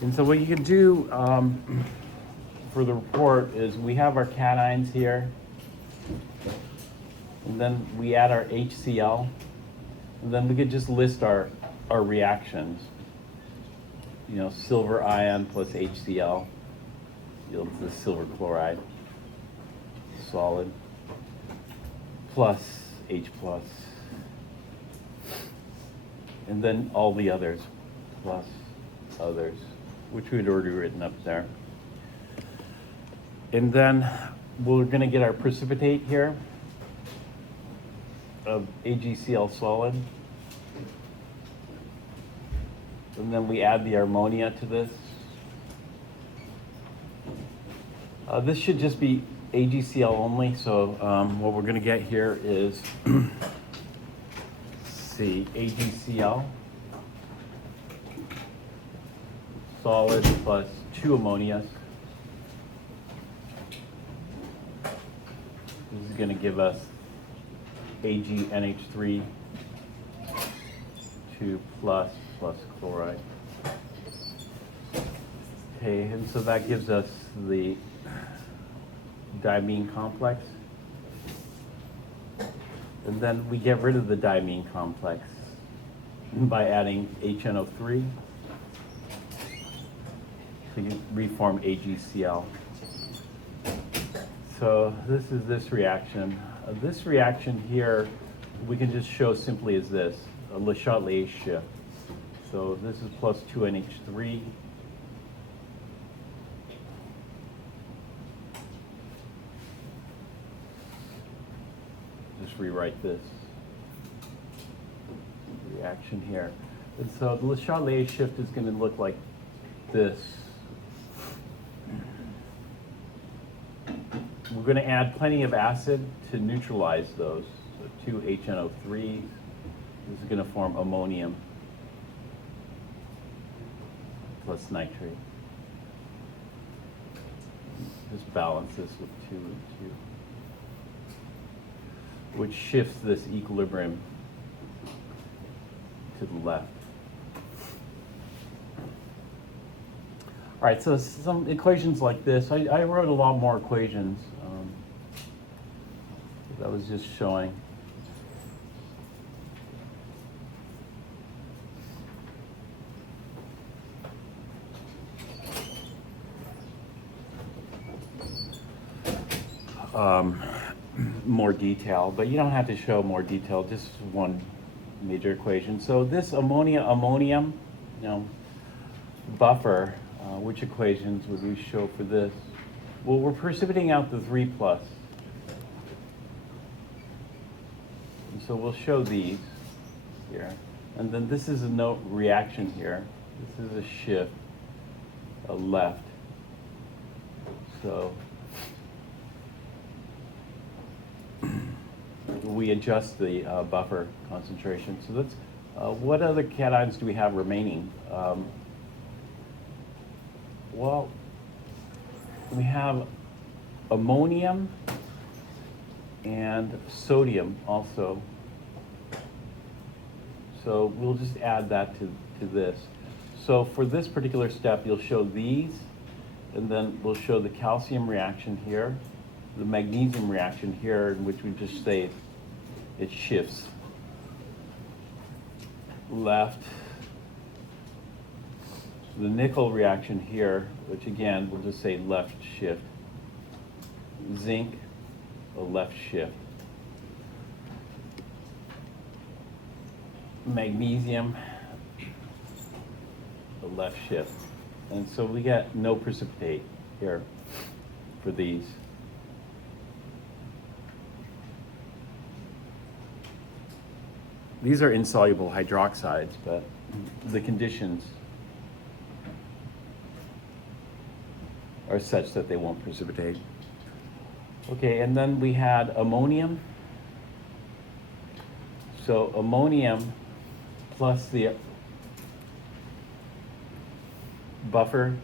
And so what you can do for the report is we have our cations here, and then we add our HCl, and then we could just list our reactions. You know, silver ion plus HCl yields the silver chloride solid plus H plus, and then all the others plus others, which we'd already written up there. And then we're going to get our precipitate here of AgCl solid. And then we add the ammonia to this. This should just be AgCl only, so what we're going to get here is, see, AgCl solid plus 2 ammonias. This is going to give us AgNH3 2 plus chloride. Okay, and so that gives us the diamine complex. And then we get rid of the diamine complex by adding HNO3 to reform AgCl. So this is this reaction. This reaction here, we can just show simply as this, a Le Chatelier shift. So this is plus 2NH3. Just rewrite this reaction here. And so the Le Chatelier shift is going to look like this. We're going to add plenty of acid to neutralize those. So 2 HNO3s. This is going to form ammonium plus nitrate. Just balance this with 2 and 2, which shifts this equilibrium to the left. All right, so some equations like this. I wrote a lot more equations that was just showing. More detail, but you don't have to show more detail, just one major equation. So this ammonium, buffer, which equations would we show for this? Well, we're precipitating out the 3 plus. And so we'll show these here. And then this is a no reaction here. This is a shift, a left. So we adjust the buffer concentration. So that's, what other cations do we have remaining? Well, we have ammonium and sodium also. So we'll just add that to this. So for this particular step, you'll show these, and then we'll show the calcium reaction here, the magnesium reaction here, in which we just say it shifts left. The nickel reaction here, which again, we'll just say left shift. Zinc, a left shift. Magnesium, a left shift. And so we get no precipitate here for these. These are insoluble hydroxides, but the conditions are such that they won't precipitate. Okay, and then we had ammonium. So ammonium plus the buffer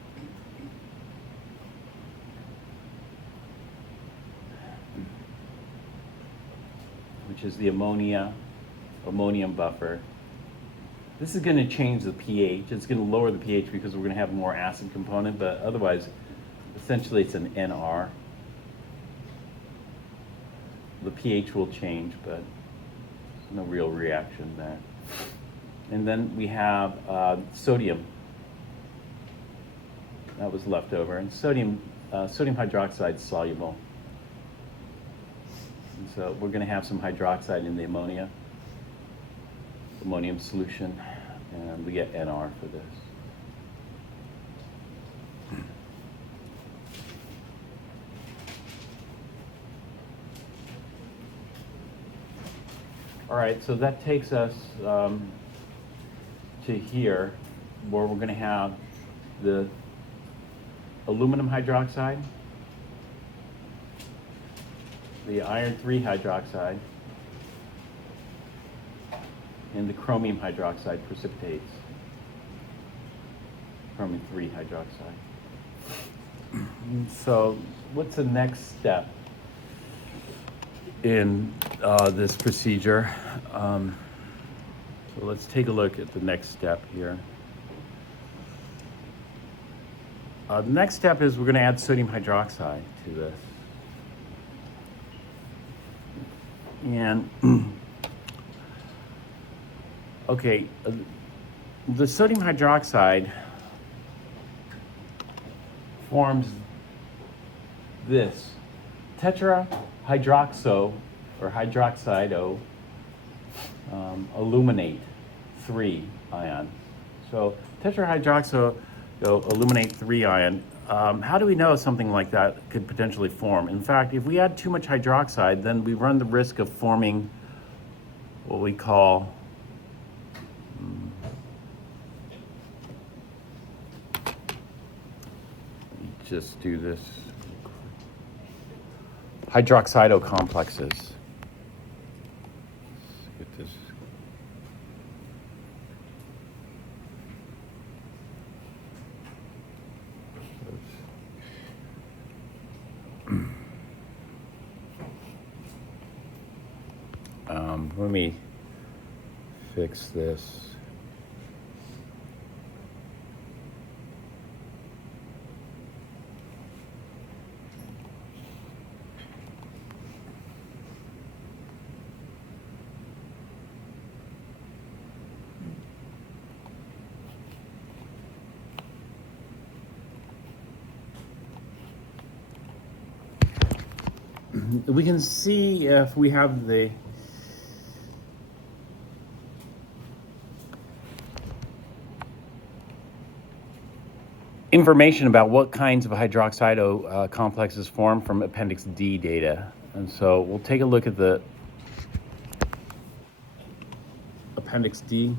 which is the ammonium buffer, This is going to change the pH. It's going to lower the pH because we're going to have more acid component, but otherwise, essentially it's an NR. The pH will change, but no real reaction there. And then we have sodium. That was left over. And sodium hydroxide is soluble. And so we're going to have some hydroxide in the ammonium solution, and we get NR for this. All right, so that takes us to here, where we're going to have the aluminum hydroxide, the iron 3 hydroxide, and the chromium hydroxide precipitates. Chromium 3 hydroxide. So what's the next step in this procedure? So let's take a look at the next step here. The next step is we're going to add sodium hydroxide to this. And okay, the sodium hydroxide forms this tetrahydroxo or hydroxido aluminate 3 ion. So tetrahydroxo aluminate 3 ion. How do we know something like that could potentially form? In fact, if we add too much hydroxide, then we run the risk of forming what we call just do this. Hydroxido complexes. Let's get this. Let me fix this. We can see if we have the information about what kinds of hydroxido complexes form from Appendix D data. And so we'll take a look at the Appendix D.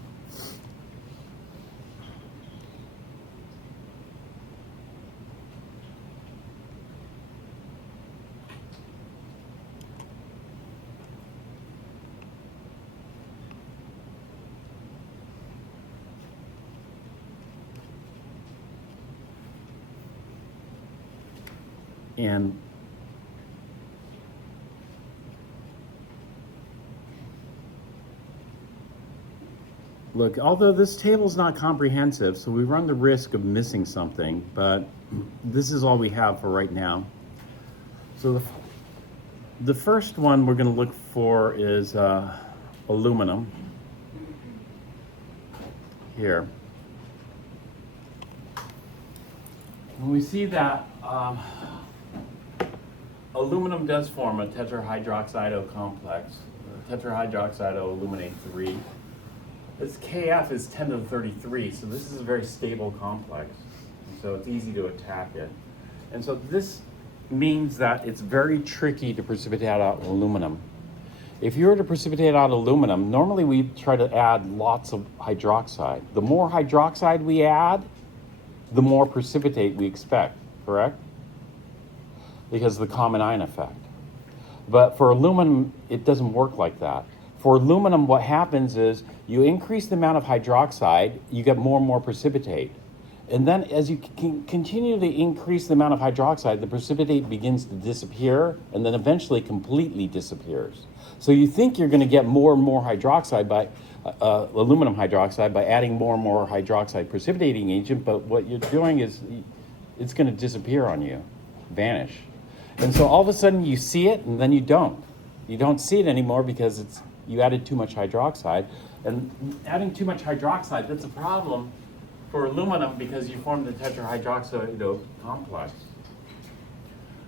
And look, although this table is not comprehensive, so we run the risk of missing something, but this is all we have for right now. So the first one we're going to look for is aluminum here. When we see that aluminum does form a tetrahydroxido complex, tetrahydroxido aluminate 3. Its Kf is 10 to the 33, so this is a very stable complex. And so it's easy to attack it. And so this means that it's very tricky to precipitate out aluminum. If you were to precipitate out aluminum, normally we try to add lots of hydroxide. The more hydroxide we add, the more precipitate we expect, correct? Because of the common ion effect. But for aluminum, it doesn't work like that. For aluminum, what happens is you increase the amount of hydroxide, you get more and more precipitate. And then as you continue to increase the amount of hydroxide, the precipitate begins to disappear and then eventually completely disappears. So you think you're going to get more and more hydroxide by aluminum hydroxide by adding more and more hydroxide precipitating agent, but what you're doing is it's going to disappear on you, vanish. And so all of a sudden you see it and then you don't. You don't see it anymore because you added too much hydroxide. And adding too much hydroxide, that's a problem for aluminum because you form the tetrahydroxide complex.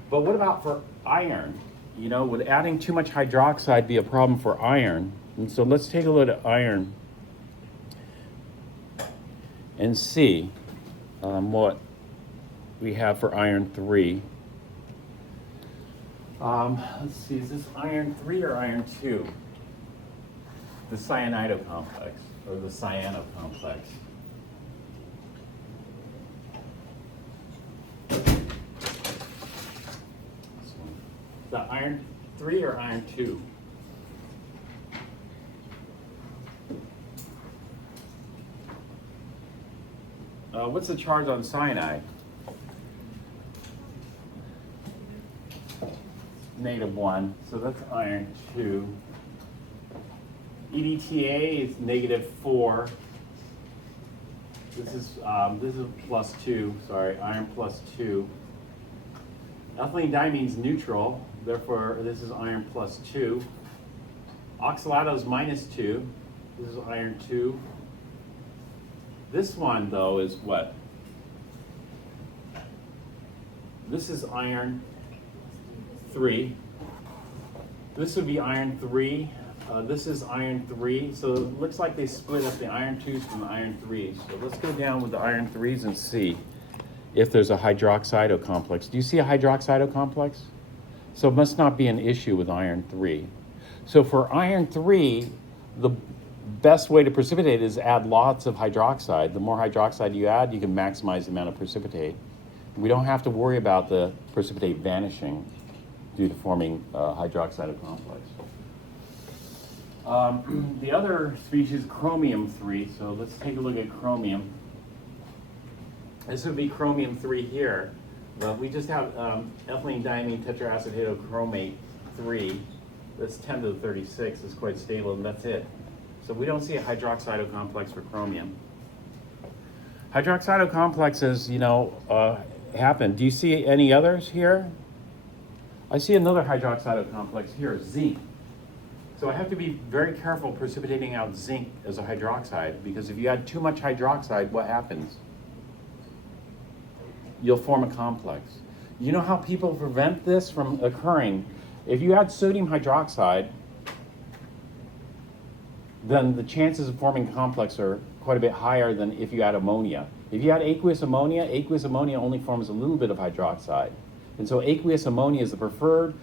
But what about for iron? Would adding too much hydroxide be a problem for iron? And so let's take a look at iron and see what we have for iron 3. Let's see, is this iron 3 or iron 2? The cyanido complex, or the cyano complex. Is that iron 3 or iron 2? What's the charge on cyanide? -1, so that's iron 2. EDTA is -4. This is +2. Sorry, iron +2. Ethylene diamine's neutral, therefore this is iron +2. Oxalato is -2. This is iron 2. This one though is what? This is iron 3. This would be iron 3. This is iron 3. So it looks like they split up the iron 2s from the iron 3s. So let's go down with the iron 3s and see if there's a hydroxido complex. Do you see a hydroxido complex? So it must not be an issue with iron 3. So for iron 3, the best way to precipitate is add lots of hydroxide. The more hydroxide you add, you can maximize the amount of precipitate. We don't have to worry about the precipitate vanishing due to forming hydroxido complex. The other species, chromium 3. So let's take a look at chromium. This would be chromium 3 here. But we just have ethylene diamine tetraacetate 3. That's 10 to the 36. It's quite stable, and that's it. So we don't see a hydroxido complex for chromium. Hydroxido complexes, happen. Do you see any others here? I see another hydroxido complex here, zinc. So I have to be very careful precipitating out zinc as a hydroxide, because if you add too much hydroxide, what happens? You'll form a complex. You know how people prevent this from occurring? If you add sodium hydroxide, then the chances of forming a complex are quite a bit higher than if you add ammonia. If you add aqueous ammonia only forms a little bit of hydroxide. And so aqueous ammonia is the preferred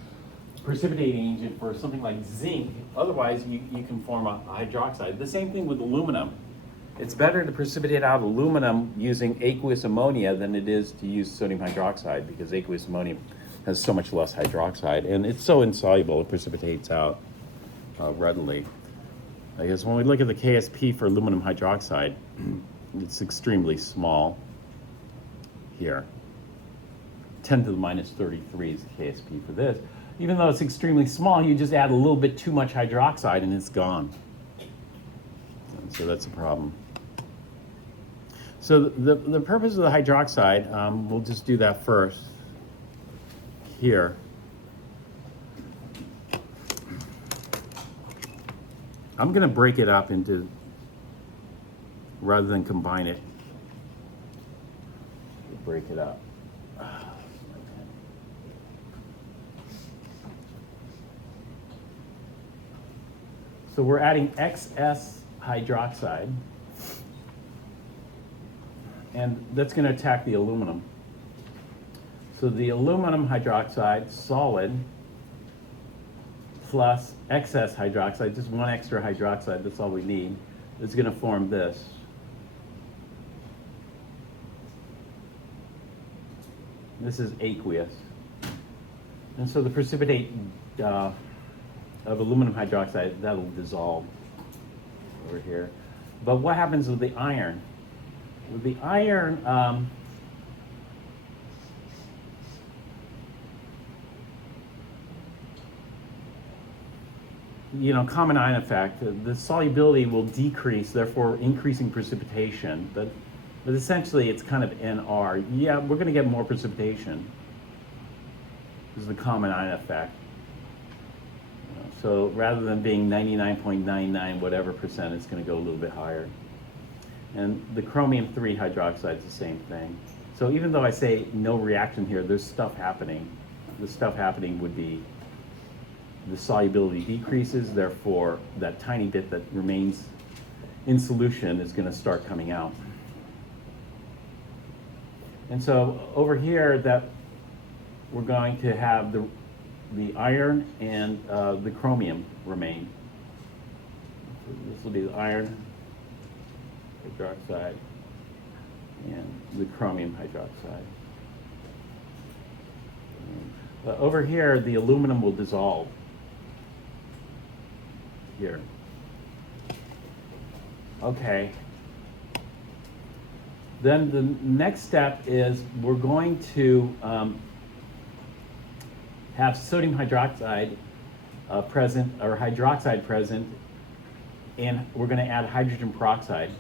precipitating agent for something like zinc. Otherwise, you can form a hydroxide. The same thing with aluminum. It's better to precipitate out aluminum using aqueous ammonia than it is to use sodium hydroxide, because aqueous ammonia has so much less hydroxide, and it's so insoluble, it precipitates out readily. I guess when we look at the KSP for aluminum hydroxide, it's extremely small here. 10 to the -33 is the KSP for this. Even though it's extremely small, you just add a little bit too much hydroxide and it's gone. And so that's a problem. So the purpose of the hydroxide, we'll just do that first here. I'm going to break it up into, rather than combine it, break it up. So we're adding excess hydroxide, and that's going to attack the aluminum. So the aluminum hydroxide, solid, plus excess hydroxide, just one extra hydroxide, that's all we need, is going to form this. This is aqueous. And so the precipitate of aluminum hydroxide, that'll dissolve over here. But what happens with the iron? With the iron, common ion effect, the solubility will decrease, therefore increasing precipitation. But essentially, it's kind of NR. Yeah, we're going to get more precipitation. This is the common ion effect. So rather than being 99.99 whatever percent, it's going to go a little bit higher. And the chromium 3 hydroxide is the same thing. So even though I say no reaction here, there's stuff happening. The stuff happening would be the solubility decreases, therefore that tiny bit that remains in solution is going to start coming out. And so over here, that we're going to have the iron and the chromium remain. So this will be the iron hydroxide and the chromium hydroxide. Over here, the aluminum will dissolve. Here. Okay. Then the next step is we're going to have sodium hydroxide present, or hydroxide present, and we're going to add hydrogen peroxide.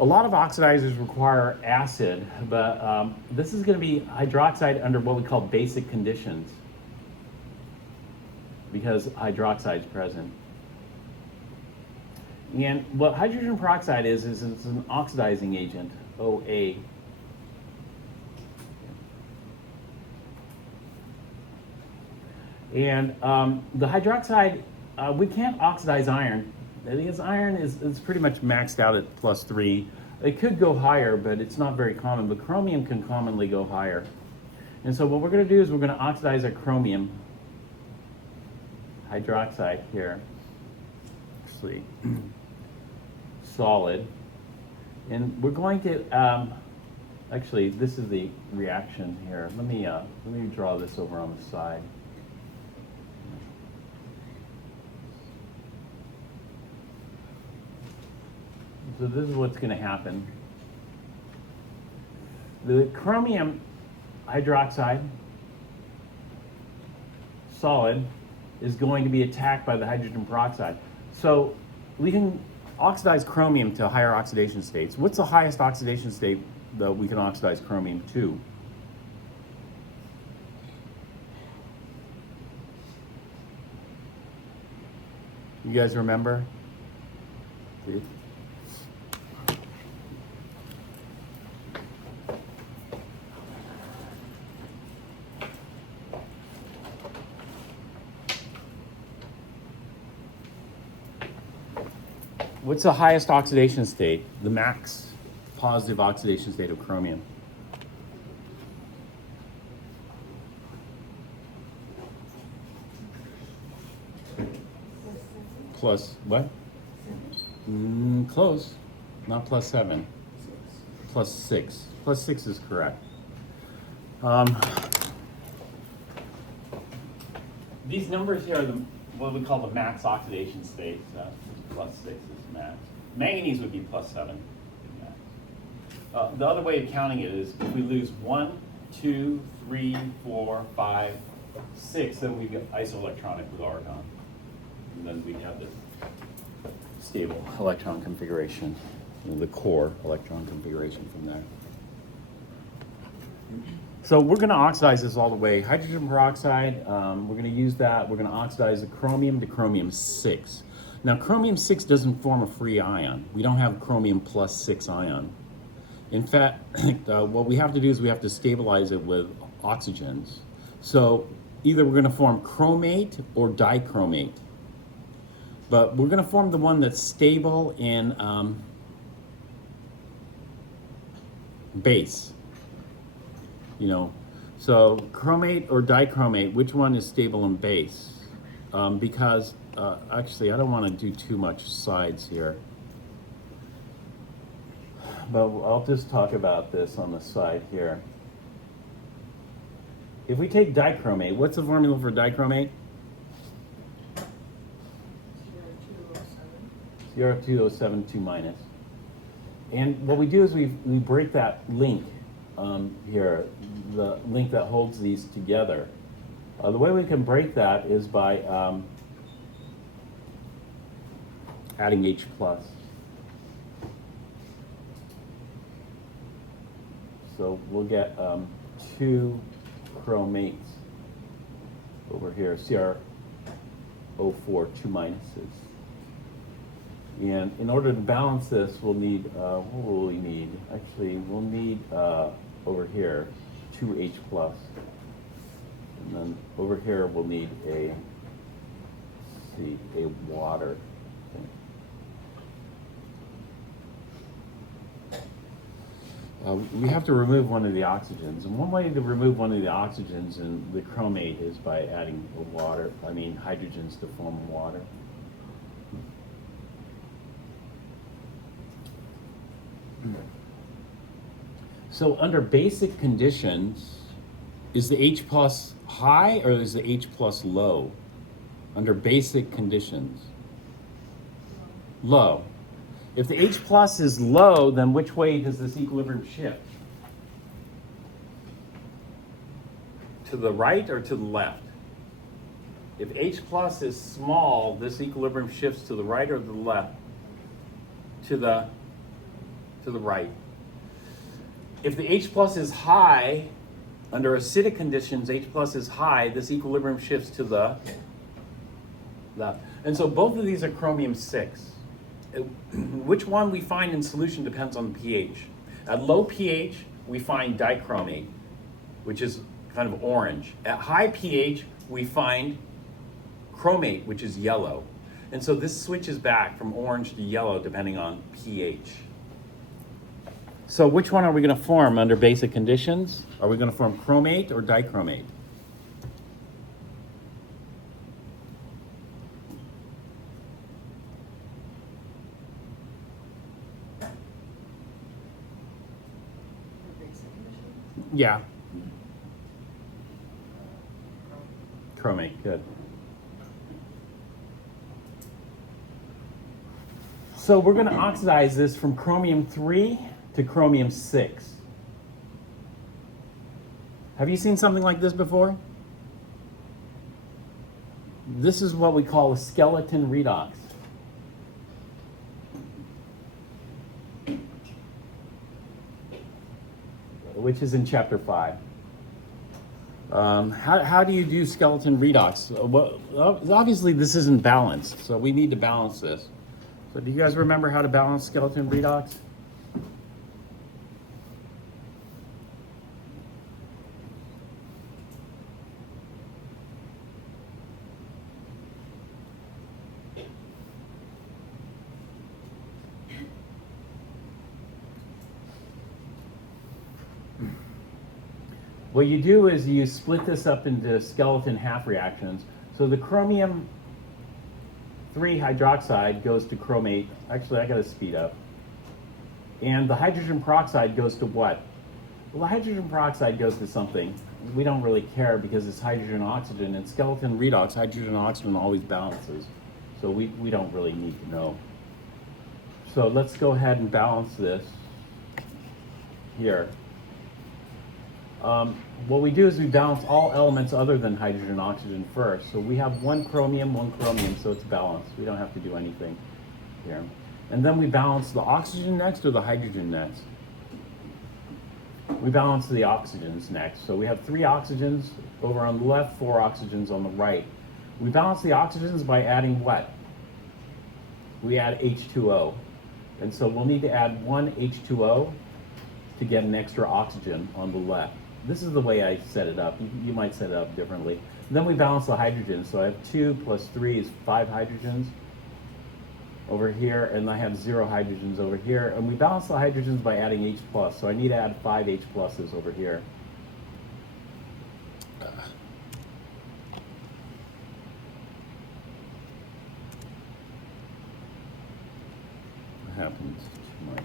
A lot of oxidizers require acid, but this is going to be hydroxide under what we call basic conditions, because hydroxide is present. And what hydrogen peroxide is it's an oxidizing agent, OA. And the hydroxide, we can't oxidize iron, because iron is pretty much maxed out at +3. It could go higher, but it's not very common, but chromium can commonly go higher. And so what we're going to do is we're going to oxidize our chromium hydroxide here, actually solid, and we're going to actually, this is the reaction here. Let me draw this over on the side. So this is what's going to happen. The chromium hydroxide solid is going to be attacked by the hydrogen peroxide. So we can oxidize chromium to higher oxidation states. What's the highest oxidation state that we can oxidize chromium to? You guys remember? What's the highest oxidation state? The max positive oxidation state of chromium? Plus what? Close. Not +7. +6. +6 is correct. These numbers here are what we call the max oxidation state. +6 is max. Manganese would be +7. The other way of counting it is if we lose 1, 2, 3, 4, 5, 6, then we get isoelectronic with argon. And then we have this stable electron configuration, the core electron configuration from there. So we're going to oxidize this all the way. Hydrogen peroxide, we're going to use that. We're going to oxidize the chromium to chromium-6. Now, chromium-6 doesn't form a free ion. We don't have chromium +6 ion. In fact, what we have to do is we have to stabilize it with oxygens. So either we're going to form chromate or dichromate. But we're going to form the one that's stable in base. So chromate or dichromate, which one is stable in base? Because actually, I don't want to do too much sides here. But I'll just talk about this on the side here. If we take dichromate, what's the formula for dichromate? Cr2O7 2-. And what we do is we break that link here, the link that holds these together. The way we can break that is by adding H plus. So we'll get 2 chromates over here, Cr04, 2 minuses. And in order to balance this, we'll need, what will we need? Actually, we'll need over here 2 H plus. And then over here we'll need a water. We have to remove one of the oxygens, and one way to remove one of the oxygens in the chromate is by adding hydrogens to form water. So under basic conditions, is the H plus high or is the H plus low? Under basic conditions? Low. If the H plus is low, then which way does this equilibrium shift? To the right or to the left? If H plus is small, this equilibrium shifts to the right or the left? To the right. If the H plus is high, under acidic conditions, H plus is high, this equilibrium shifts to the left. And so both of these are chromium 6. Which one we find in solution depends on the pH. At low pH, we find dichromate, which is kind of orange. At high pH, we find chromate, which is yellow. And so this switches back from orange to yellow depending on pH. So which one are we going to form under basic conditions? Are we going to form chromate or dichromate? Yeah. Chromate, good. So we're going to oxidize this from chromium 3 to chromium 6. Have you seen something like this before? This is what we call a skeleton redox. Which is in chapter 5. How do you do skeleton redox? Well, obviously this isn't balanced, so we need to balance this. So do you guys remember how to balance skeleton redox? What you do is you split this up into skeleton half reactions. So the chromium 3 hydroxide goes to chromate. Actually, I got to speed up. And the hydrogen peroxide goes to what? Well, the hydrogen peroxide goes to something. We don't really care because it's hydrogen oxygen. And skeleton redox, hydrogen oxygen always balances. So we don't really need to know. So let's go ahead and balance this here. What we do is we balance all elements other than hydrogen oxygen first. So we have one chromium, so it's balanced. We don't have to do anything here. And then we balance the oxygen next or the hydrogen next. We balance the oxygens next. So we have 3 oxygens over on the left, 4 oxygens on the right. We balance the oxygens by adding what? We add H2O. And so we'll need to add 1 H2O to get an extra oxygen on the left. This is the way I set it up. You might set it up differently. And then we balance the hydrogens. So I have 2 plus 3 is 5 hydrogens over here, and I have 0 hydrogens over here. And we balance the hydrogens by adding H plus. So I need to add 5 H pluses over here. What happens to my...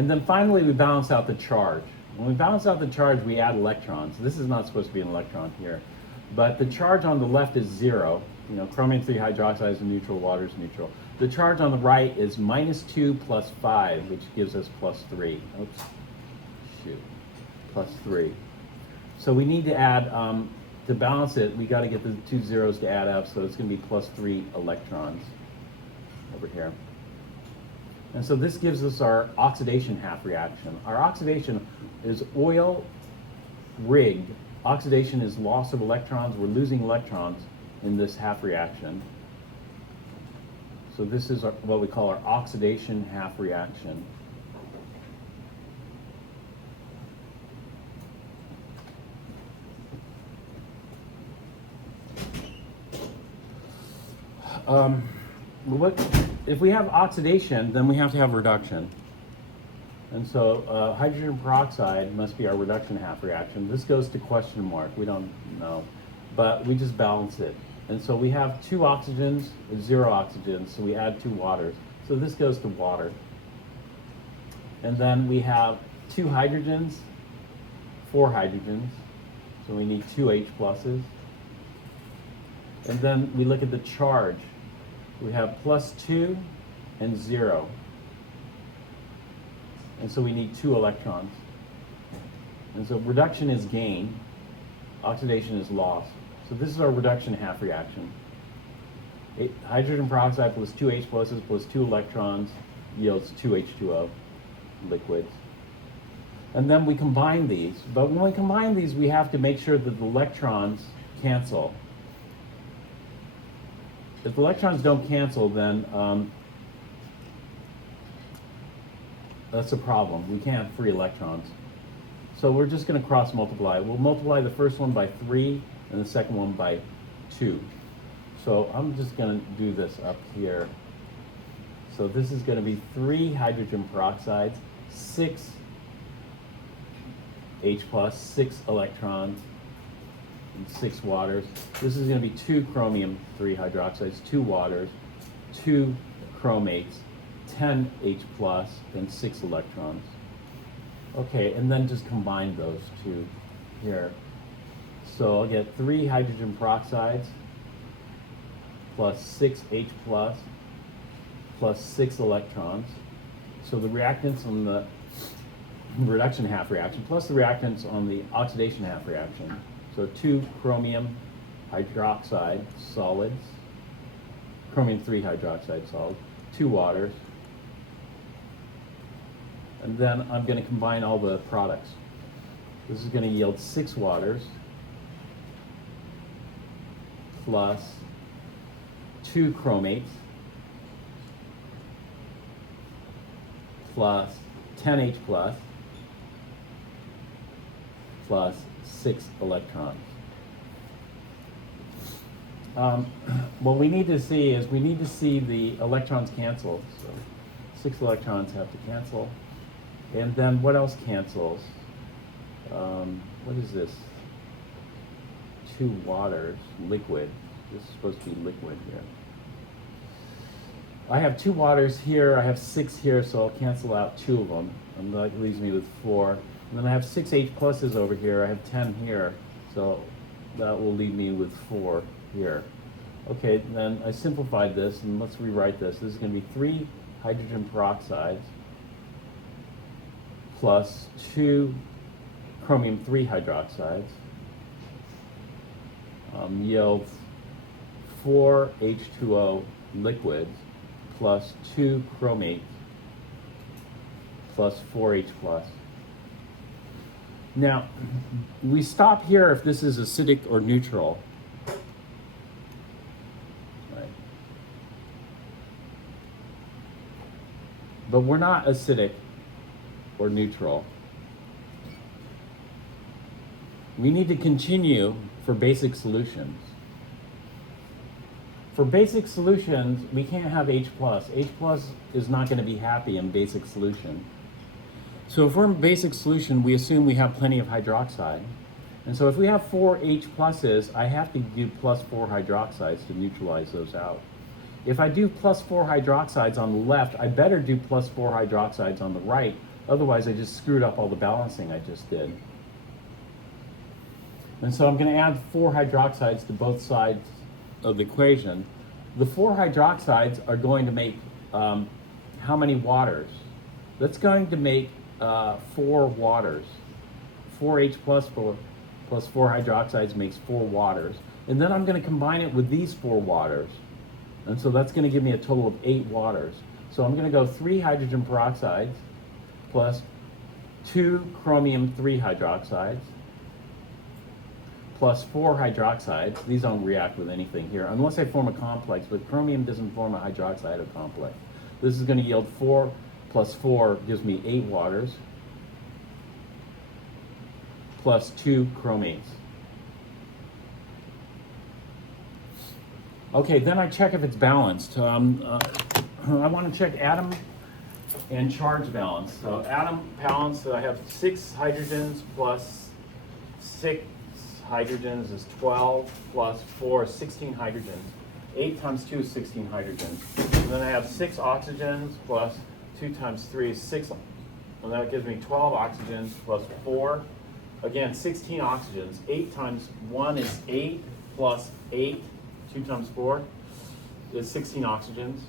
And then finally, we balance out the charge. When we balance out the charge, we add electrons. This is not supposed to be an electron here. But the charge on the left is 0. You know, chromium 3 hydroxide is neutral, water is neutral. The charge on the right is -2 plus 5, which gives us +3. Oops, shoot, +3. So we need to add, to balance it, we got to get the 2 zeros to add up, so it's going to be +3 electrons over here. And so this gives us our oxidation half reaction. Our oxidation is oil rigged. Oxidation is loss of electrons. We're losing electrons in this half reaction. So this is what we call our oxidation half reaction. If we have oxidation, then we have to have reduction. And so hydrogen peroxide must be our reduction half reaction. This goes to question mark. We don't know. But we just balance it. And so we have 2 oxygens, 0 oxygens, so we add 2 waters. So this goes to water. And then we have 2 hydrogens, 4 hydrogens. So we need 2 H pluses. And then we look at the charge. We have +2 and 0. And so we need 2 electrons. And so reduction is gain, oxidation is loss. So this is our reduction half reaction. Hydrogen peroxide plus 2 H pluses plus 2 electrons yields 2 H2O liquids. And then we combine these. But when we combine these, we have to make sure that the electrons cancel. If the electrons don't cancel, then that's a problem. We can't have free electrons. So we're just going to cross multiply. We'll multiply the first one by 3 and the second one by 2. So I'm just going to do this up here. So this is going to be 3 hydrogen peroxides, 6 H plus, 6 electrons, and 6 waters. This is going to be 2 chromium 3 hydroxides, 2 waters, 2 chromates, 10 H plus, and 6 electrons. Okay, and then just combine those two here. So I'll get 3 hydrogen peroxides plus 6 H plus 6 electrons. So the reactants on the reduction half reaction plus the reactants on the oxidation half reaction. So 2 chromium hydroxide solids, chromium 3 hydroxide solids, 2 waters, and then I'm going to combine all the products. This is going to yield 6 waters plus 2 chromates plus 10 H plus 6 electrons. What we need to see is the electrons cancel. So 6 electrons have to cancel. And then what else cancels? What is this? 2 waters, liquid. This is supposed to be liquid here. I have 2 waters here, I have 6 here, so I'll cancel out 2 of them. And that leaves me with 4. And then I have 6 H pluses over here, I have 10 here, so that will leave me with 4 here. Okay, then I simplified this, and let's rewrite this. This is going to be 3 hydrogen peroxides plus 2 chromium 3 hydroxides yields 4 H2O liquids plus 2 chromates plus 4 H plus. Now, we stop here if this is acidic or neutral. Right. But we're not acidic or neutral. We need to continue for basic solutions. For basic solutions, we can't have H plus. H plus is not going to be happy in basic solution. So if we're in basic solution, we assume we have plenty of hydroxide. And so if we have 4 H pluses, I have to do plus 4 hydroxides to neutralize those out. If I do plus 4 hydroxides on the left, I better do plus 4 hydroxides on the right, Otherwise, I just screwed up all the balancing I just did. And so I'm going to add 4 hydroxides to both sides of the equation. The 4 hydroxides are going to make how many waters? That's going to make 4 waters. 4H plus 4 hydroxides makes 4 waters. And then I'm going to combine it with these 4 waters. And so that's going to give me a total of 8 waters. So I'm going to go 3 hydrogen peroxides plus 2 chromium 3 hydroxides plus 4 hydroxides. These don't react with anything here unless I form a complex, but chromium doesn't form a hydroxide complex. This is going to yield 4 plus 4 gives me 8 waters plus 2 chromates. Okay, then I check if it's balanced. I want to check atom and charge balance. So atom balance, I have 6 hydrogens plus 6 hydrogens is 12 plus 4 is 16 hydrogens. 8 times 2 is 16 hydrogens. And then I have 6 oxygens plus 2 times 3 is 6. And that gives me 12 oxygens plus 4. Again, 16 oxygens. 8 times 1 is 8 plus 8. 2 times 4 is 16 oxygens.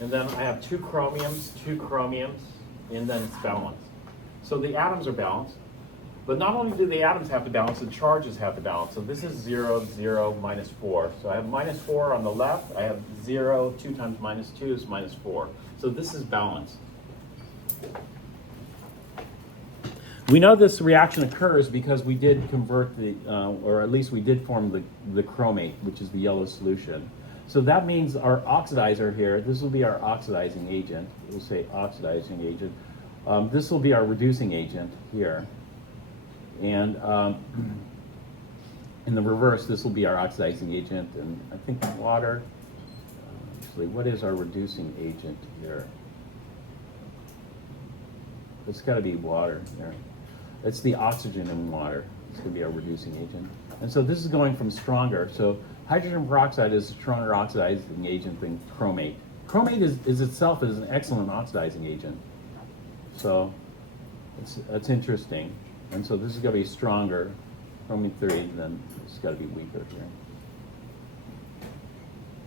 And then I have 2 chromiums, and then it's balanced. So the atoms are balanced. But not only do the atoms have to balance, the charges have to balance. So this is 0, 0, minus 4. So I have minus 4 on the left. I have 0, 2 times minus 2 is minus 4. So this is balanced. We know this reaction occurs because we did convert the, or at least we did form the chromate, which is the yellow solution. So that means our oxidizer here, this will be our oxidizing agent. We'll say oxidizing agent. This will be our reducing agent here. And in the reverse, this will be our oxidizing agent. And I think water, actually, what is our reducing agent here? It's got to be water here. It's the oxygen in water. It's going to be our reducing agent. And so this is going from stronger. So hydrogen peroxide is a stronger oxidizing agent than chromate. Chromate is itself is an excellent oxidizing agent. So it's interesting. And so this is going to be stronger, chromium 3, then it's got to be weaker here.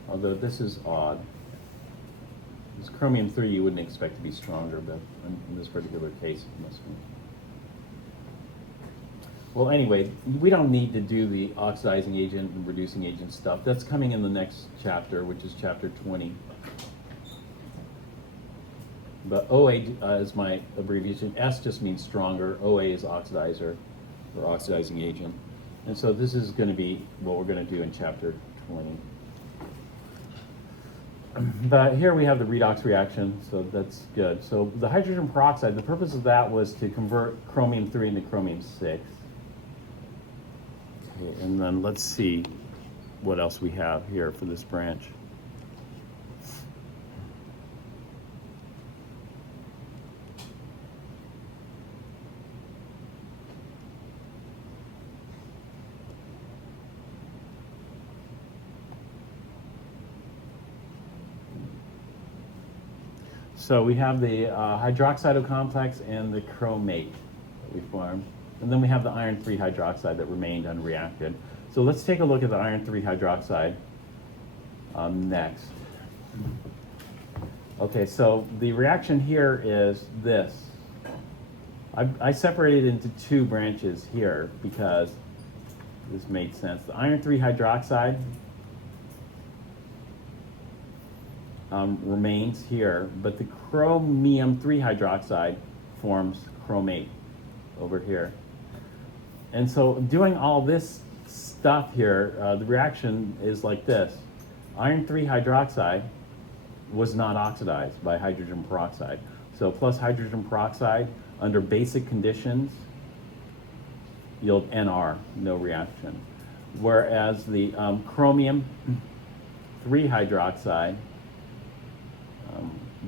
Although this is odd. This chromium 3 you wouldn't expect to be stronger, but in this particular case it must be. Well, anyway, we don't need to do the oxidizing agent and reducing agent stuff. That's coming in the next chapter, which is chapter 20. But OA is my abbreviation. S just means stronger. OA is oxidizer or oxidizing agent. And so this is going to be what we're going to do in chapter 20. But here we have the redox reaction, so that's good. So the hydrogen peroxide, the purpose of that was to convert chromium 3 into chromium 6. Okay, and then let's see what else we have here for this branch. So we have the hydroxide complex and the chromate that we formed. And then we have the iron 3 hydroxide that remained unreacted. So let's take a look at the iron 3 hydroxide next. Okay, so the reaction here is this. I separated into 2 branches here because this made sense. The iron 3 hydroxide remains here, but the chromium 3 hydroxide forms chromate over here. And so doing all this stuff here, the reaction is like this. Iron 3 hydroxide was not oxidized by hydrogen peroxide. So plus hydrogen peroxide under basic conditions yield NR, no reaction. Whereas the chromium 3 hydroxide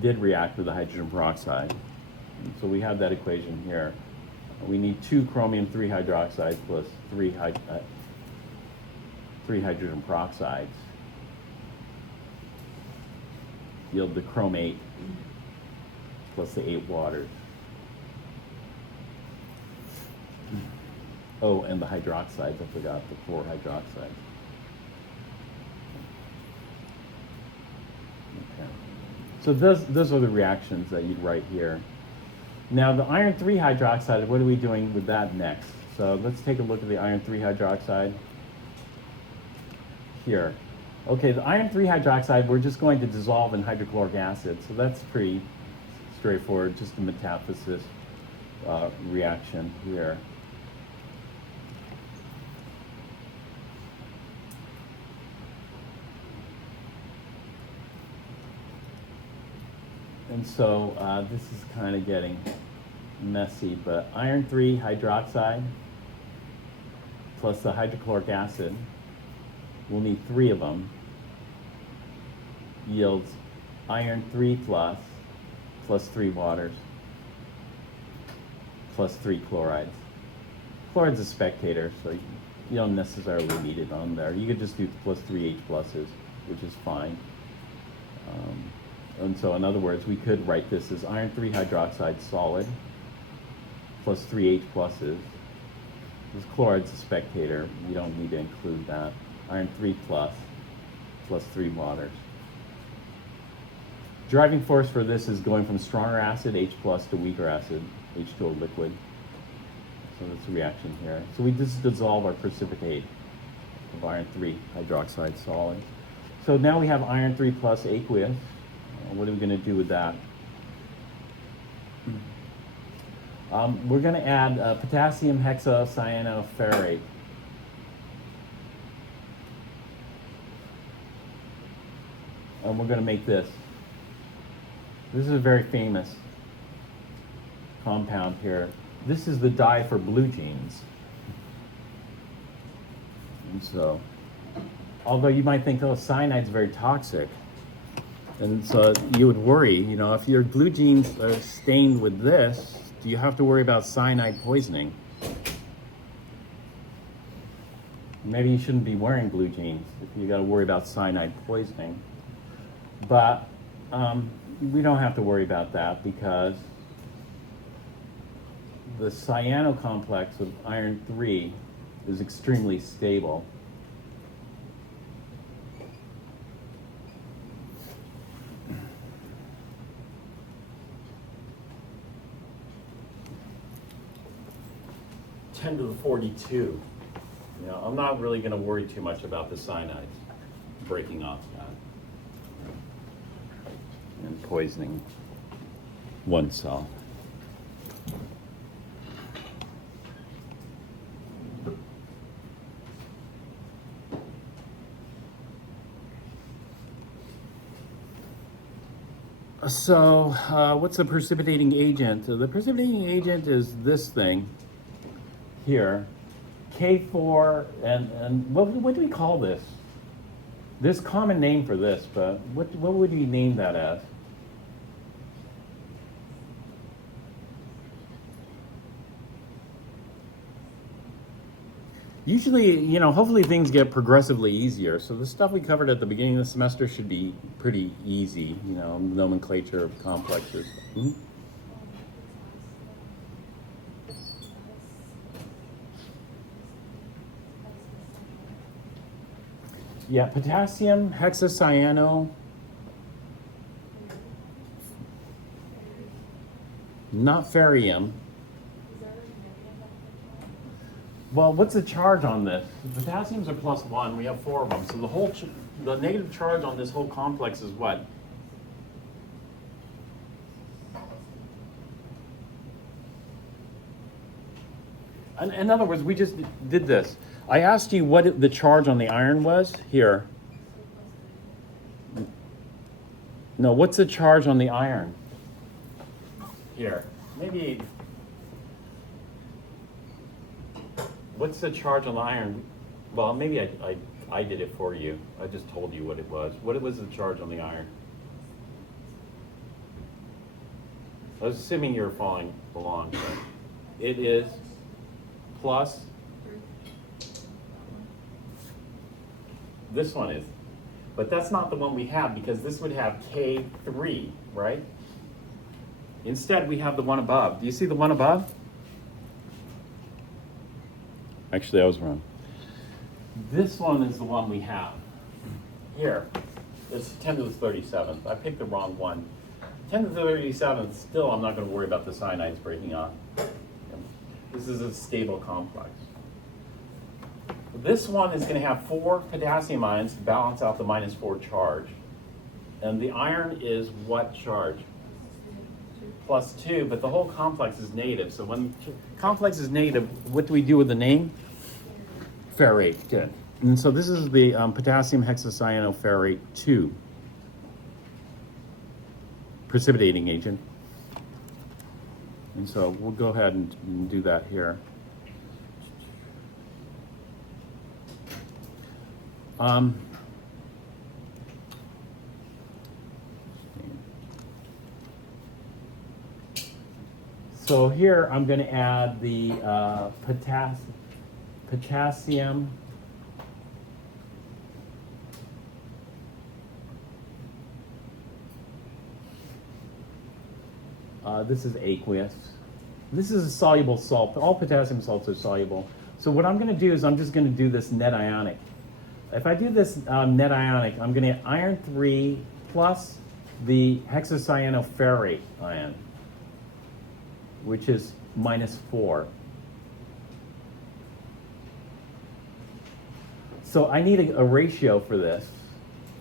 did react with the hydrogen peroxide. And so we have that equation here. We need 2 chromium 3 hydroxides plus 3 hydrogen peroxides. Yield the chromate plus the 8 waters. Oh, and the hydroxides, I forgot, the 4 hydroxides. Okay. So those are the reactions that you'd write here. Now the iron 3 hydroxide, what are we doing with that next? So let's take a look at the iron 3 hydroxide here. Okay, the iron 3 hydroxide, we're just going to dissolve in hydrochloric acid. So that's pretty straightforward, just a metathesis reaction here. And so this is kind of getting messy, but iron 3 hydroxide plus the hydrochloric acid, we'll need 3 of them, yields iron 3 plus 3 waters plus 3 chlorides. Chloride's a spectator, so you don't necessarily need it on there. You could just do plus 3 H pluses, which is fine. And so in other words, we could write this as iron 3 hydroxide solid plus 3 H pluses. This chloride's a spectator. You don't need to include that. Iron 3 plus 3 waters. Driving force for this is going from stronger acid, H plus, to weaker acid, H2O liquid. So that's the reaction here. So we just dissolve our precipitate of iron 3 hydroxide solid. So now we have iron 3 plus aqueous. What are we going to do with that? We're going to add potassium hexacyanoferrate. And we're going to make this. This is a very famous compound here. This is the dye for blue jeans. And so, although you might think, oh, cyanide's very toxic. And so you would worry, you know, if your blue jeans are stained with this, do you have to worry about cyanide poisoning? Maybe you shouldn't be wearing blue jeans if you got to worry about cyanide poisoning. But we don't have to worry about that because the cyano complex of iron 3 is extremely stable. (10 to the 42). You know, I'm not really going to worry too much about the cyanides breaking off that and poisoning one cell. So, what's the precipitating agent? The precipitating agent is this thing here, K4, and what do we call this? There's a common name for this, but what would we name that as? Usually, you know, hopefully things get progressively easier. So the stuff we covered at the beginning of the semester should be pretty easy, you know, nomenclature of complexes. Yeah, potassium hexacyano, not ferrium. Well, what's the charge on this? The potassiums are +1. We have 4 of them. So the negative charge on this whole complex is what? In other words, we just did this. I asked you what the charge on the iron was. Here. No, what's the charge on the iron? Here. Maybe. What's the charge on the iron? Well, maybe I did it for you. I just told you what it was. What was the charge on the iron? I was assuming you were following along. But it is plus. This one is. But that's not the one we have because this would have K3, right? Instead, we have the one above. Do you see the one above? Actually, I was wrong. This one is the one we have. Here, it's 10 to the 37th. I picked the wrong one. 10 to the 37th, still I'm not going to worry about the cyanides breaking off. This is a stable complex. This one is going to have 4 potassium ions to balance out the -4 charge. And the iron is what charge? +2, but the whole complex is negative. So when the complex is negative, what do we do with the name? Ferrate. Good. And so this is the potassium hexacyanoferrate 2 precipitating agent. And so we'll go ahead and do that here. So here I'm going to add the potassium this is aqueous. This is a soluble salt. All potassium salts are soluble. So what I'm going to do is I'm just going to do this net ionic. If I do this net ionic, I'm going to get iron 3 plus the hexacyanoferrate ion, which is -4. So I need a ratio for this.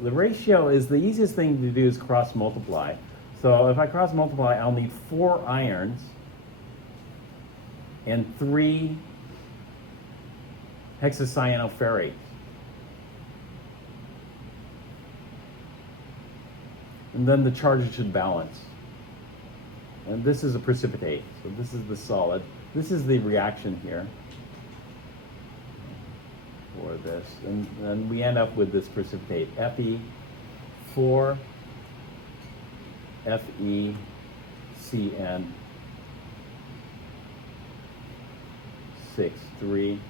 The ratio is the easiest thing to do is cross multiply. So if I cross multiply, I'll need 4 irons and 3 hexacyanoferrates. And then the charges should balance. And this is a precipitate, so this is the solid. This is the reaction here for this. And then we end up with this precipitate, Fe4, FeCN 6,3.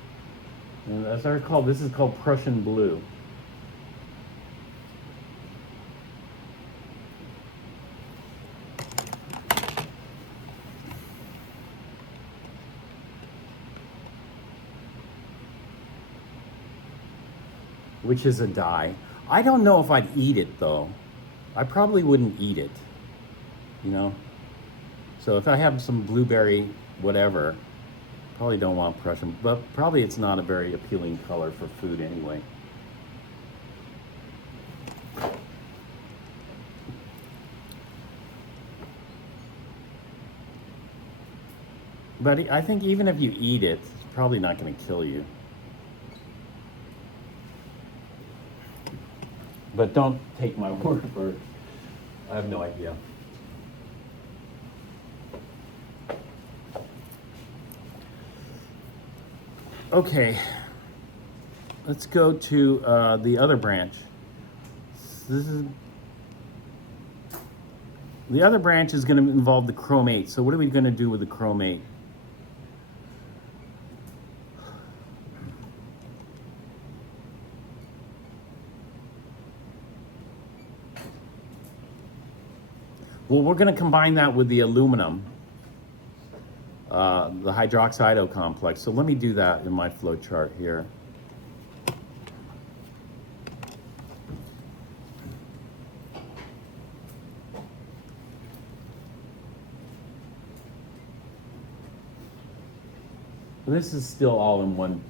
And as I recall, this is called Prussian blue. Which is a dye. I don't know if I'd eat it though. I probably wouldn't eat it, you know? So if I have some blueberry, whatever, probably don't want Prussian, but probably it's not a very appealing color for food anyway. But I think even if you eat it, it's probably not going to kill you. But don't take my word for it. I have no idea. Okay, let's go to the other branch. The other branch is going to involve the chromate. So what are we going to do with the chromate? Well, we're going to combine that with the aluminum, the hydroxido complex. So let me do that in my flow chart here. This is still all in one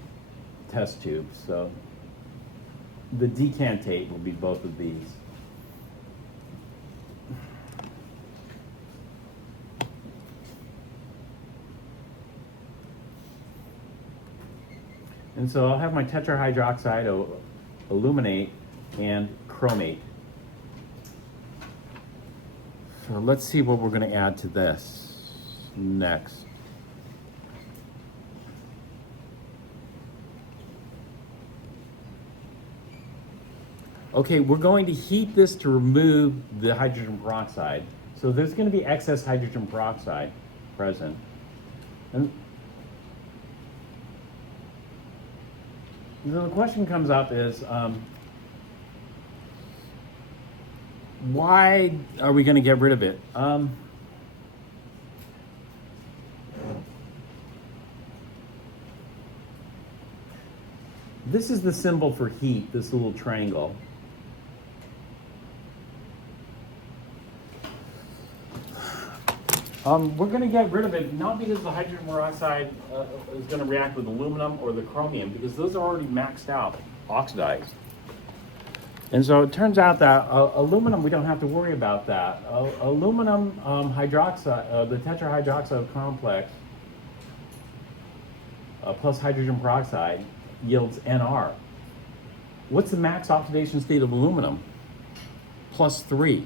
test tube, so the decantate will be both of these. And so I'll have my tetrahydroxide aluminate and chromate. So let's see what we're going to add to this next. Okay, we're going to heat this to remove the hydrogen peroxide. So there's going to be excess hydrogen peroxide present. And the question comes up is, why are we going to get rid of it? This is the symbol for heat, this little triangle. We're going to get rid of it, not because the hydrogen peroxide is going to react with aluminum or the chromium, because those are already maxed out, oxidized. And so it turns out that aluminum, we don't have to worry about that. Aluminum hydroxide, the tetrahydroxide complex, plus hydrogen peroxide yields Nr. What's the max oxidation state of aluminum? +3.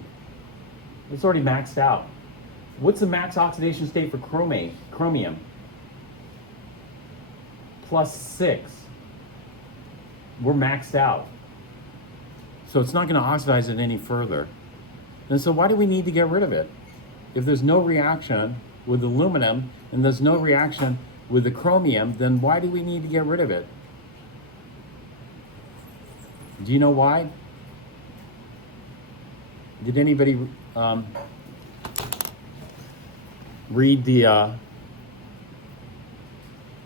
It's already maxed out. What's the max oxidation state for chromium? +6. We're maxed out. So it's not going to oxidize it any further. And so why do we need to get rid of it? If there's no reaction with aluminum and there's no reaction with the chromium, then why do we need to get rid of it? Do you know why? Did anybody read the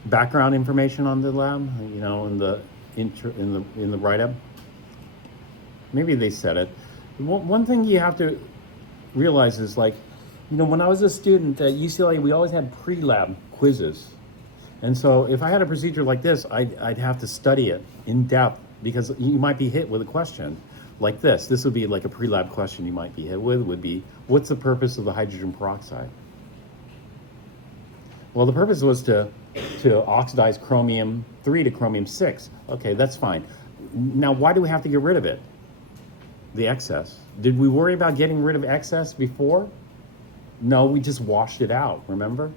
background information on the lab? You know, in the write-up. Maybe they said it. One thing you have to realize is, like, you know, when I was a student at UCLA, we always had pre-lab quizzes. And so if I had a procedure like this, I'd have to study it in depth, because you might be hit with a question like this. This would be like a pre-lab question you might be hit with, would be, what's the purpose of the hydrogen peroxide? Well, the purpose was to oxidize chromium 3 to chromium 6. Okay, that's fine. Now, why do we have to get rid of it? The excess. Did we worry about getting rid of excess before? No, we just washed it out, remember?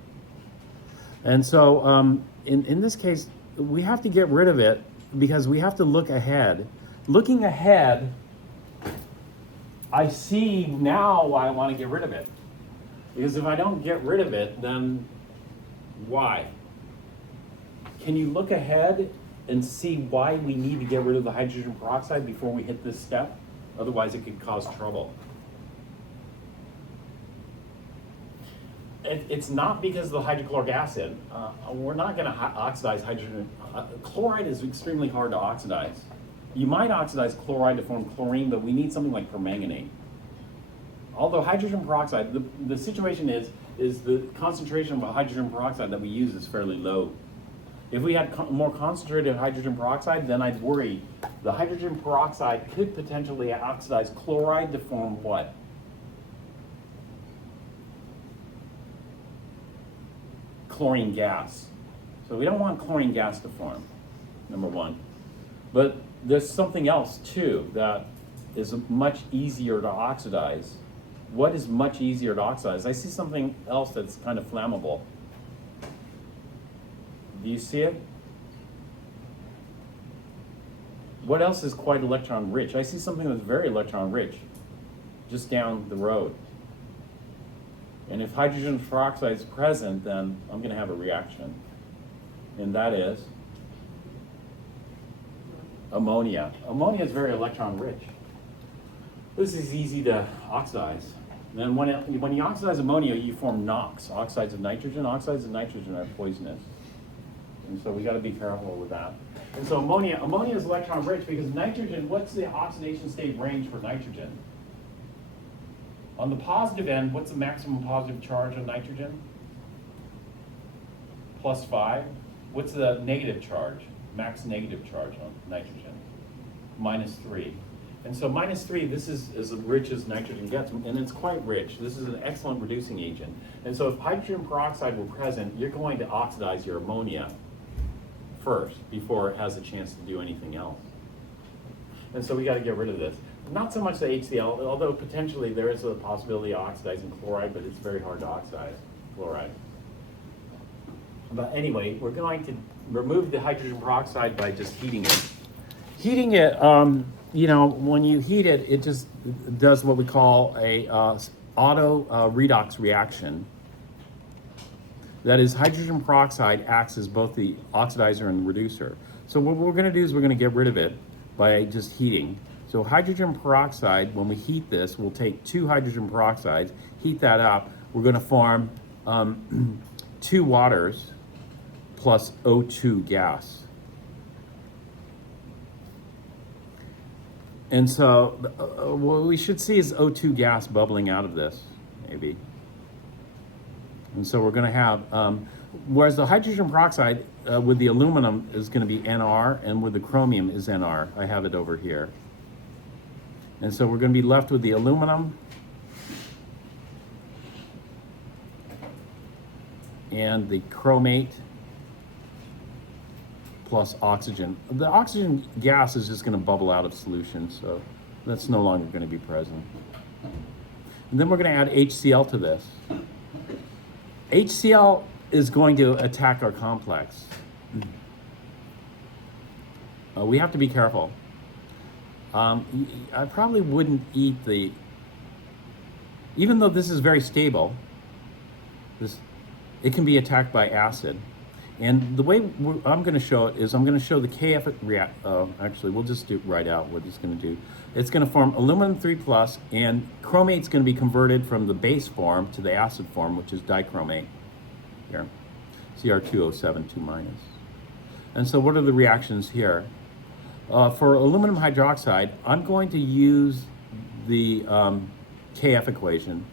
And so in this case, we have to get rid of it because we have to look ahead. Looking ahead, I see now why I want to get rid of it. Because if I don't get rid of it, then why? Can you look ahead and see why we need to get rid of the hydrogen peroxide before we hit this step? Otherwise, it could cause trouble. It's not because of the hydrochloric acid. We're not going to oxidize hydrogen. Chloride is extremely hard to oxidize. You might oxidize chloride to form chlorine, but we need something like permanganate. Although hydrogen peroxide, the situation is the concentration of hydrogen peroxide that we use is fairly low. If we had more concentrated hydrogen peroxide, then I'd worry. The hydrogen peroxide could potentially oxidize chloride to form what? Chlorine gas. So we don't want chlorine gas to form, number one. But there's something else too that is much easier to oxidize. What is much easier to oxidize? I see something else that's kind of flammable. Do you see it? What else is quite electron rich? I see something that's very electron rich just down the road. And if hydrogen peroxide is present, then I'm going to have a reaction. And that is ammonia. Ammonia is very electron rich. This is easy to oxidize. Then when you oxidize ammonia, you form NOx, oxides of nitrogen. Oxides of nitrogen are poisonous. And so we got to be careful with that. And so ammonia is electron rich because nitrogen, what's the oxidation state range for nitrogen? On the positive end, what's the maximum positive charge on nitrogen? +5. What's the negative charge, max negative charge on nitrogen? -3. And so -3, this is as rich as nitrogen gets, and it's quite rich. This is an excellent reducing agent. And so if hydrogen peroxide were present, you're going to oxidize your ammonia first before it has a chance to do anything else. And so we got to get rid of this. Not so much the HCl, although potentially there is a possibility of oxidizing chloride, but it's very hard to oxidize chloride. But anyway, we're going to remove the hydrogen peroxide by just heating it. Heating it, you know, when you heat it, it just does what we call a auto redox reaction. That is, hydrogen peroxide acts as both the oxidizer and the reducer. So what we're going to do is we're going to get rid of it by just heating. So hydrogen peroxide, when we heat this, we'll take 2 hydrogen peroxides, heat that up. We're going to form 2 waters plus O2 gas. And so what we should see is O2 gas bubbling out of this, maybe. And so we're going to have, whereas the hydrogen peroxide with the aluminum is going to be Nr, and with the chromium is Nr. I have it over here. And so we're going to be left with the aluminum and the chromate plus oxygen. The oxygen gas is just going to bubble out of solution, so that's no longer going to be present. And then we're going to add HCl to this. HCl is going to attack our complex. We have to be careful. I probably wouldn't eat even though this is very stable, it can be attacked by acid. And the way I'm going to show it is I'm going to show the KF actually, we'll just do it right out what it's going to do. It's going to form aluminum 3+, and chromate's going to be converted from the base form to the acid form, which is dichromate here, Cr2O7 2-. And so what are the reactions here? For aluminum hydroxide, I'm going to use the KF equation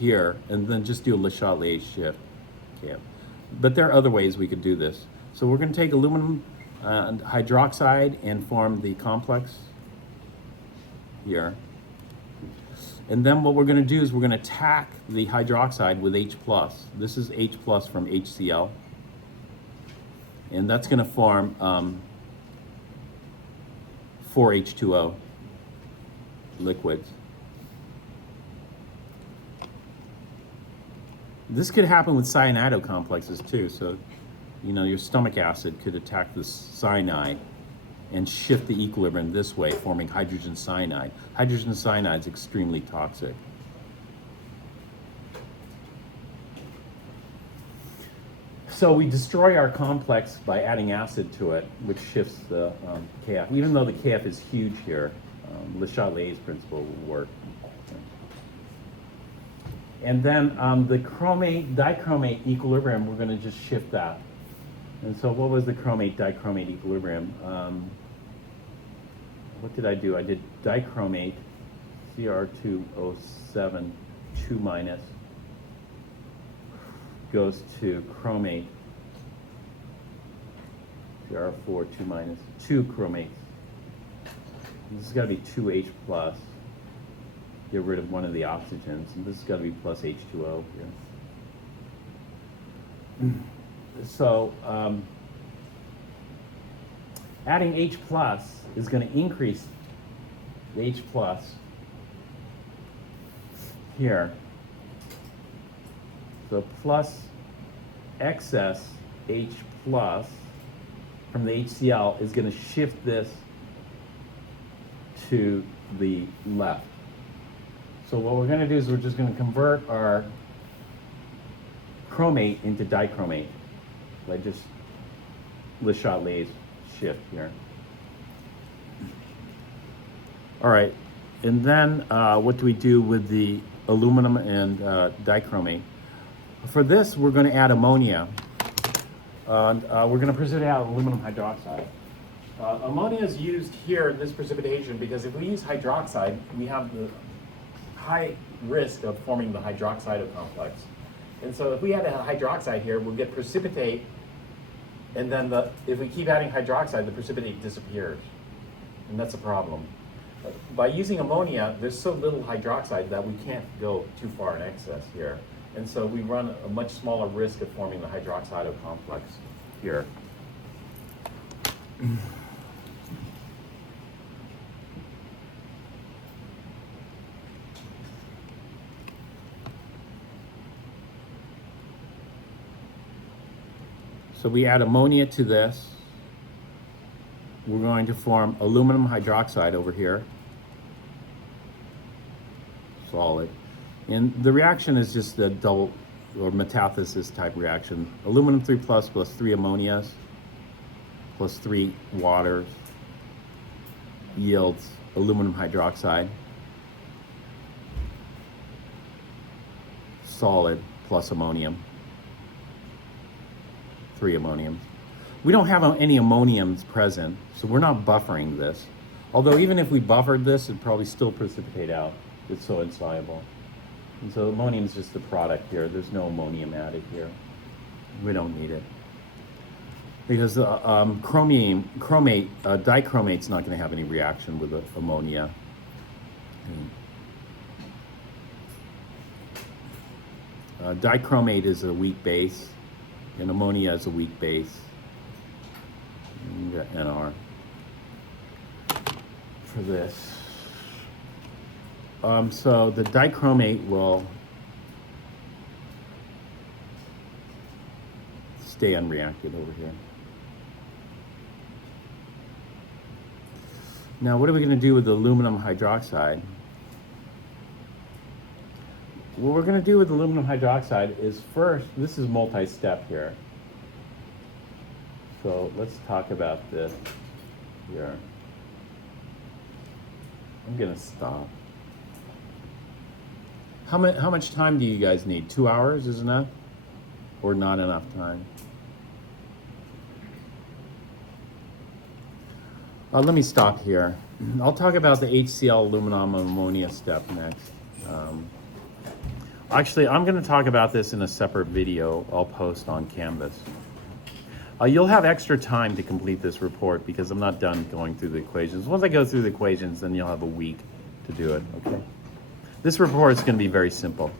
here, and then just do a Le Chatelier shift. KF. But there are other ways we could do this. So we're going to take aluminum hydroxide and form the complex here. And then what we're going to do is we're going to attack the hydroxide with H+. This is H+ from HCl. And that's going to form 4H2O liquids. This could happen with cyanido complexes too. So, you know, your stomach acid could attack the cyanide and shift the equilibrium this way, forming hydrogen cyanide. Hydrogen cyanide is extremely toxic. So we destroy our complex by adding acid to it, which shifts the KF. Even though the KF is huge here, Le Chatelier's principle will work. And then the chromate, dichromate equilibrium, we're going to just shift that. And so what was the chromate, dichromate equilibrium? What did I do? I did dichromate, Cr2O7 2- goes to chromate, Cr4 2-, 2 chromates. This has got to be 2H+. Get rid of one of the oxygens, and this has got to be plus H2O here. So adding H+ is going to increase the H+ here. So plus excess H+ from the HCl is going to shift this to the left. So what we're going to do is we're just going to convert our chromate into dichromate by just Le Chatelier's shift here. All right, and then what do we do with the aluminum and dichromate? For this, we're going to add ammonia, and we're going to precipitate out aluminum hydroxide. Ammonia is used here in this precipitation because if we use hydroxide, we have the high risk of forming the hydroxide complex. And so if we add a hydroxide here, we'll get precipitate, and then if we keep adding hydroxide, the precipitate disappears. And that's a problem. By using ammonia, there's so little hydroxide that we can't go too far in excess here. And so we run a much smaller risk of forming the hydroxide complex here. So we add ammonia to this. We're going to form aluminum hydroxide over here, solid. And the reaction is just a double or metathesis type reaction. Aluminum 3+ plus 3 ammonias plus 3 waters yields aluminum hydroxide, solid plus ammonium, 3 ammoniums. We don't have any ammoniums present, so we're not buffering this. Although even if we buffered this, it'd probably still precipitate out. It's so insoluble. And so ammonium is just the product here. There's no ammonium added here. We don't need it. Because dichromate's not going to have any reaction with the ammonia. Dichromate is a weak base, and ammonia is a weak base. And you got NR for this. So the dichromate will stay unreacted over here. Now, what are we going to do with the aluminum hydroxide? What we're going to do with aluminum hydroxide is first, this is multi-step here. So let's talk about this here. I'm going to stop. How much time do you guys need? 2 hours is enough? Or not enough time? Let me stop here. I'll talk about the HCl aluminum ammonia step next. Actually, I'm going to talk about this in a separate video I'll post on Canvas. You'll have extra time to complete this report because I'm not done going through the equations. Once I go through the equations, then you'll have a week to do it, okay? This report is going to be very simple.